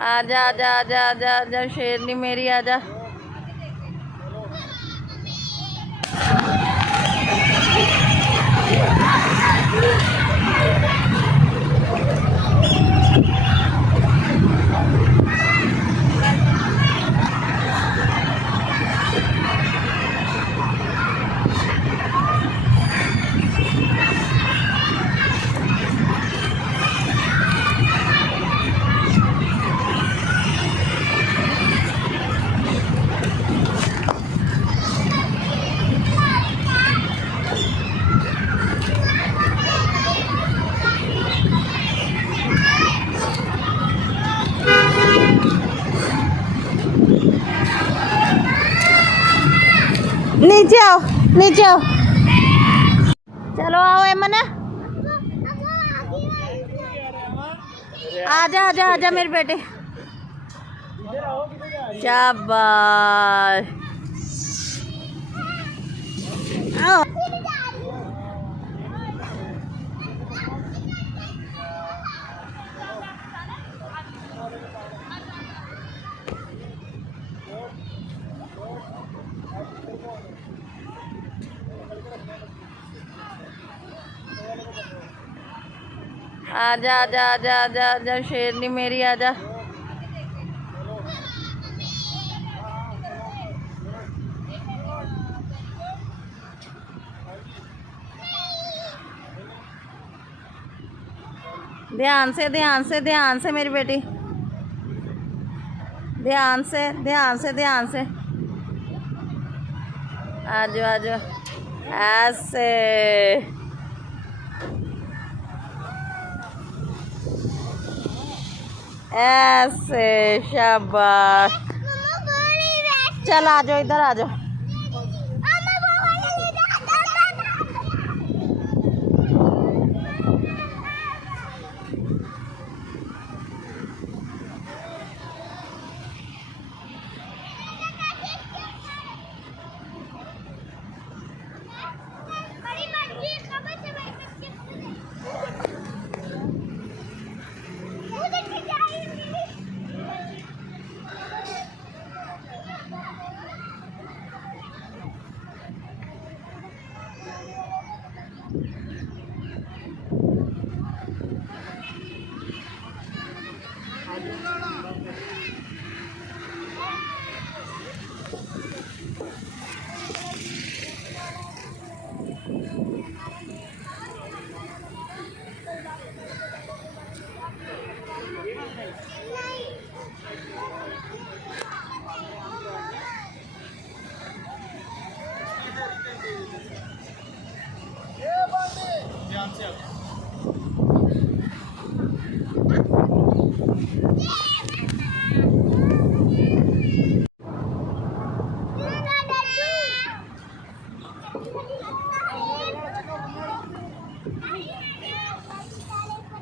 आजा आजा आजा आजा आजा शेरनी मेरी आजा। नीचे आओ नीचे आओ, चलो आओ एमन, आजा आजा आजा मेरे बेटे, शाबाश आओ। आजा आजा आजा आजा आजा शेरनी मेरी आजा। ध्यान से ध्यान से ध्यान से मेरी बेटी, ध्यान से ध्यान से ध्यान से, आजो आजो ऐसे, ऐसे शाबाश। चल आ जाओ इधर आ जाओ।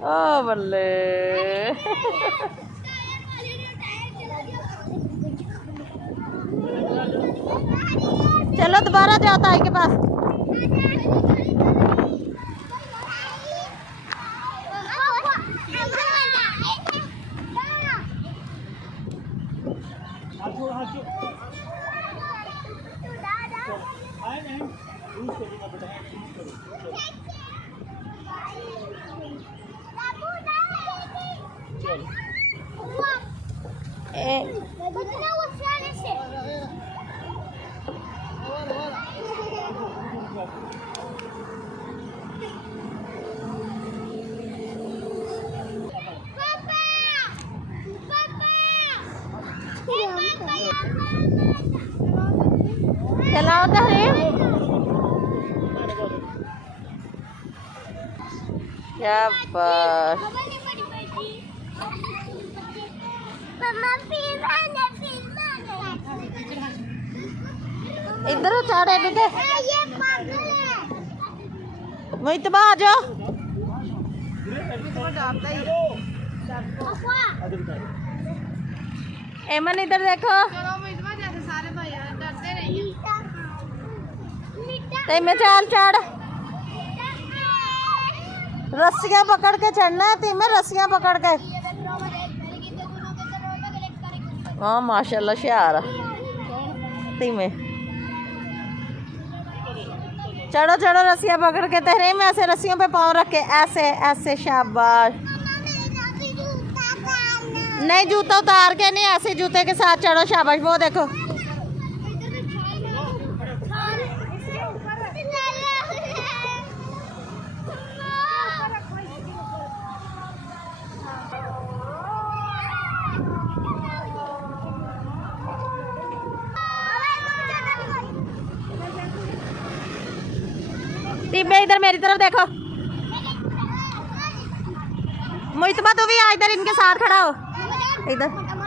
ओ बल्ले चलो दोबारा जाओ ताई के पास। चलाओ धरे शाबाश। इधर चढ़े बेटे, वही तो आ जाओ। एमन इधर देखो, में चाल चढ़, रस्सियां पकड़ के चढ़ना है, तीन में रस्सियां पकड़ के। हाँ माशाल्लाह शार में चढ़ो चढ़ो रस्सियाँ पकड़ के तहरीम में ऐसे रस्सियों पे पाँव रख के ऐसे ऐसे शाबाश। नहीं जूता उतार के नहीं, ऐसे जूते के साथ चढ़ो शाबाश। वो देखो टीम में इधर मेरी तरफ देखो। मुइतबा तू भी आ इधर, इनके साथ खड़ा हो इधर।